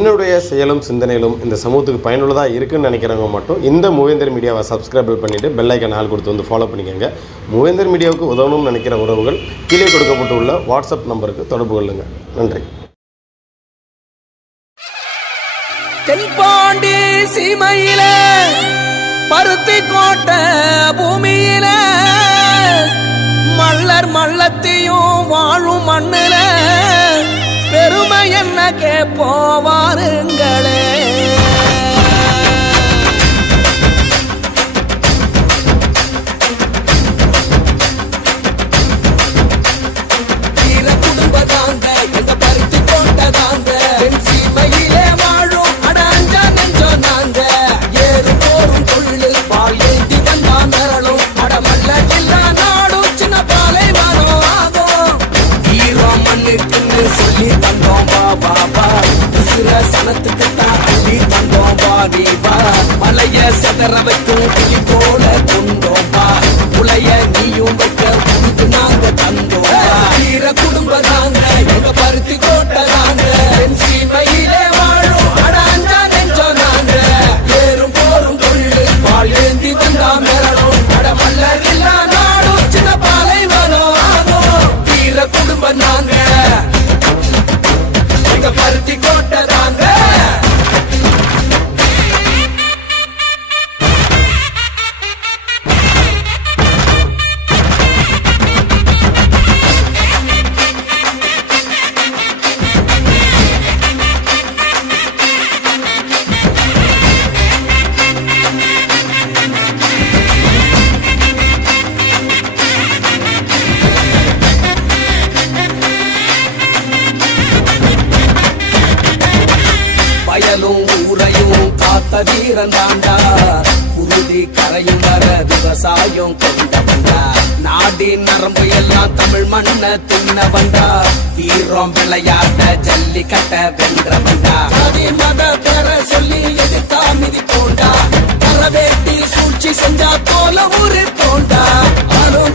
என்னுடைய செயலும் சிந்தனையிலும் இந்த சமூகத்துக்கு பயனுள்ளதாக இருக்குன்னு நினைக்கிறவங்க மட்டும் இந்த மூவேந்தர் மீடியாவை சப்ஸ்கிரைப் பண்ணிவிட்டு பெல்லைக்கன் ஆள் கொடுத்து வந்து ஃபாலோ பண்ணிக்கோங்க. மூவேந்தர் மீடியாவுக்கு உதவணும்னு நினைக்கிற உறவுகள் கீழே கொடுக்கப்பட்டுள்ள வாட்ஸ்அப் நம்பருக்கு தொடர்பு கொள்ளுங்கள் நன்றி. தென்பாண்டி சீமையில பருத்தி கோட்டை பூமியில மல்லர் மல்லத்தையும் வாழும் மண்ணில பெருமை போவாருங்களே. பணத்துக்கு சனத்துக்கு தான் அள்ளி தந்தோம் வா வா. மலைய செதற வைக்கும் புலி போல கொண்டோம் வா. புலைய நீயும் வைக்க உனக்கு நாங்க தந்தோம் வா. வீர குடும்பம் தாங்க எங்க பருத்தி கோட்டை தாங்க என் சீமையிலே விவசாயம் கொண்டவன்டா நாடின் நரம்பு எல்லாம் தமிழ் மண்ண தின்னவன்டா வீரம் விளையாட்ட ஜல்லிக்கட்ட வென்றவன்டா ஜாதி மத பேர சொல்லி எதிர்த்தா மிதி போண்டா. வரவேட்டி சூழ்ச்சி செஞ்சா போல ஊரு போண்டா ஆளும்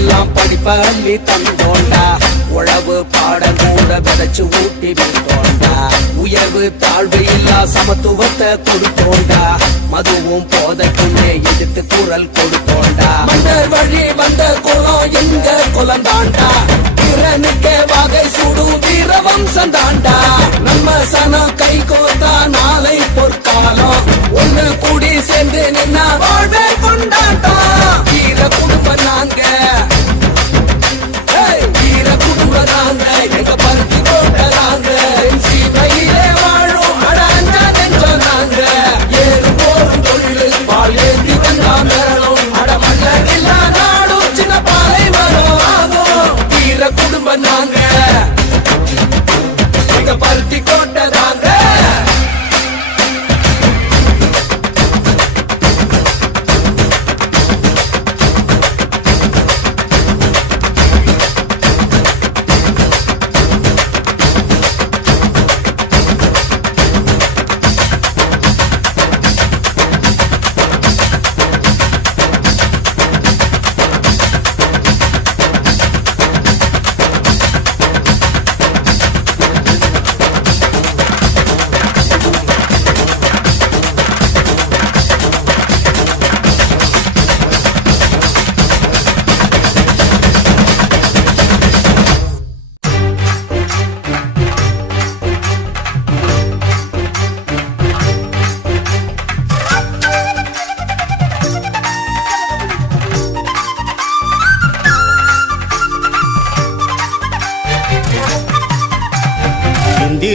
எல்லாம் படிப்பள்ளி தந்தோண்டா உழவு பாடம் கூட விதைச்சு ஊட்டி விட்டோண்டா உயர்வு தாழ்வு இல்லா சமத்துவத்தை கொடுத்தோண்டா மதுவும் போதைக்குமே எதிர்த்து குரல் கொடுத்தோண்டா மன்னர் வழி வந்த குளம் எங்க குலந்தாண்டா? திறனுக்கே வகை சுடு வீர வம்சம் தாண்டா நம்ம சனம் கை கோத்தா நாளை பொற்காலம். ஒண்ணு கூடி சேர்ந்து நின்னா வாழ்வே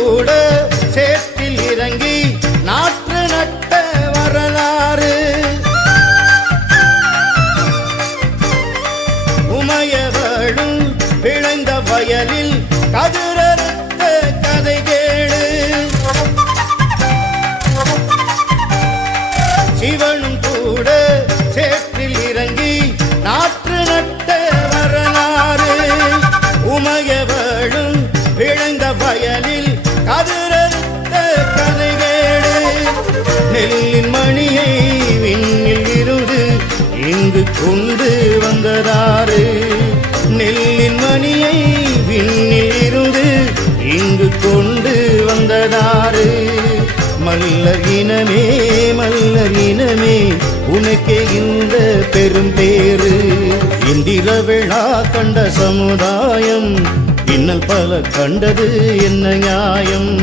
கூட சேற்றில் இறங்கி நாற்று நட்ட வரலாறு. உமையவளும் விளைந்த வயலில் கதிரறுத்த கதை கேளு. சிவனும் கூட சேற்றில் இறங்கி நாற்று நட்ட வரலாறு. உமையவளும் விளைந்த வயலில் கதிரறுத்த கதைகேடு நெல்லின் மணியை விண்ணில் இருந்து இங்கு கொண்டு வந்ததாறு. நெல்லின் மணியை விண்ணில் இருந்து இங்கு கொண்டு வந்ததாறு. மல்லர் இனமே மல்லர் இனமே உனக்கே இந்த பெரும் பேரு இந்திர விழா கண்ட சமுதாயம் இன்னல் பல கண்டது என்ன நியாயம்?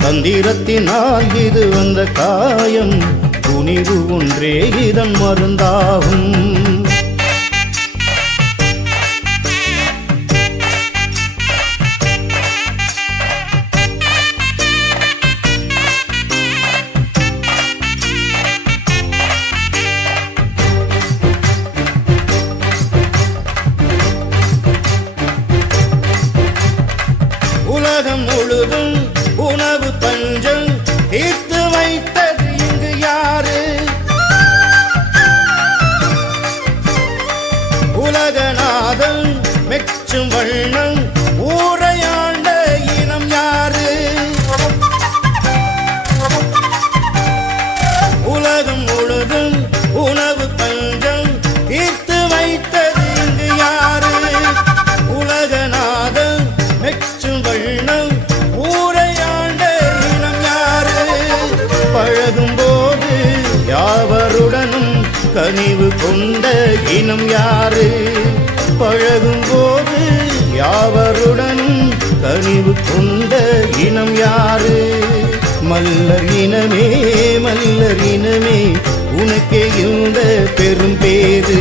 தந்திரத்தினால் இது வந்த காயம். துணிவு ஒன்றே இதன் மருந்தாகும். மெச்சும் வண்ணம். ஊரையாண்ட இனம் யாரு? உலகம் முழுதும் உணவு பஞ்சம். தீர்த்து வைத்தது இங்கு யாரு? உலகநாதன் மெச்சும் வண்ணம். ஊரையாண்ட இனம் யாரு? பழகும் போது யாவருடனும் கனிவு கொண்ட இனம் யாரு? பழகும் போது யாவருடன் கனிவு கொண்ட இனம் யாரு? மல்லர் இனமே மல்லர் இனமே உனக்கே இந்த பெரும் பேரு